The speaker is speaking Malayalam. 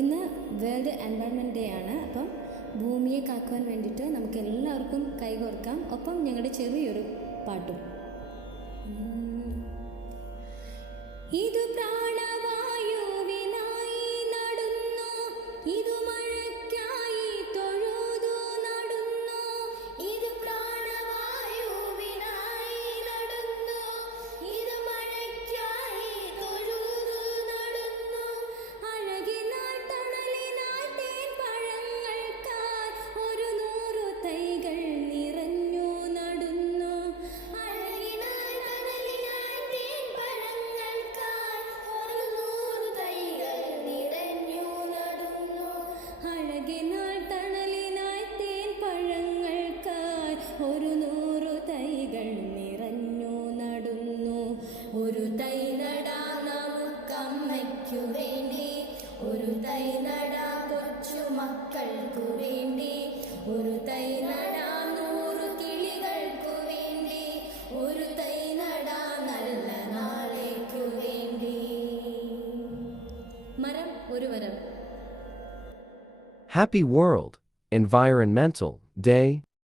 ഇന്ന് വേൾഡ് എൻവയൺമെൻറ്റ് ഡേ ആണ്. അപ്പം ഭൂമിയെ കാക്കുവാൻ വേണ്ടിയിട്ട് നമുക്ക് എല്ലാവർക്കും കൈകോർക്കാം. ഒപ്പം ഞങ്ങളുടെ ചെറിയൊരു പാട്ടും. ഇതു പ്രാണവായുവിനായി നടന്നു, ഇതു മഴയ്ക്കായി തൊഴുതു നടന്നു. ഇതു പ്രാണവായുവിനായി നടന്നു, ഇതു മഴയ്ക്കായി തൊഴുതു നടന്നു. അഴകിനാൾ തണലിനായി തേൻ പഴങ്ങൾക്കായി ഒരു 100 തൈകൾ നിറഞ്ഞു നടന്നു. അഴകിനാൾ തണലിനായി തേൻ പഴങ്ങൾക്കായി ഒരു 100 തൈകൾ നിറഞ്ഞു നടന്നു. അഴകിനാൾ തണലിനായി തേൻ പഴങ്ങൾക്കായി ഒരു 100 തൈകൾ നിറഞ്ഞു നടന്നു. ഒരു തൈ നടാം നമുക്കമ്മയ്ക്കു വേണ്ടി, ഒരു തൈ നടാം കൊച്ചു മക്കൾക്കു വേണ്ടി, ഒരു തൈ നടാം 100 കിളികൾക്കു വേണ്ടി, ഒരു തൈ നടാം നല്ല നാളേക്കു വേണ്ടി. മരം ഒരു വരം. Happy World Environmental Day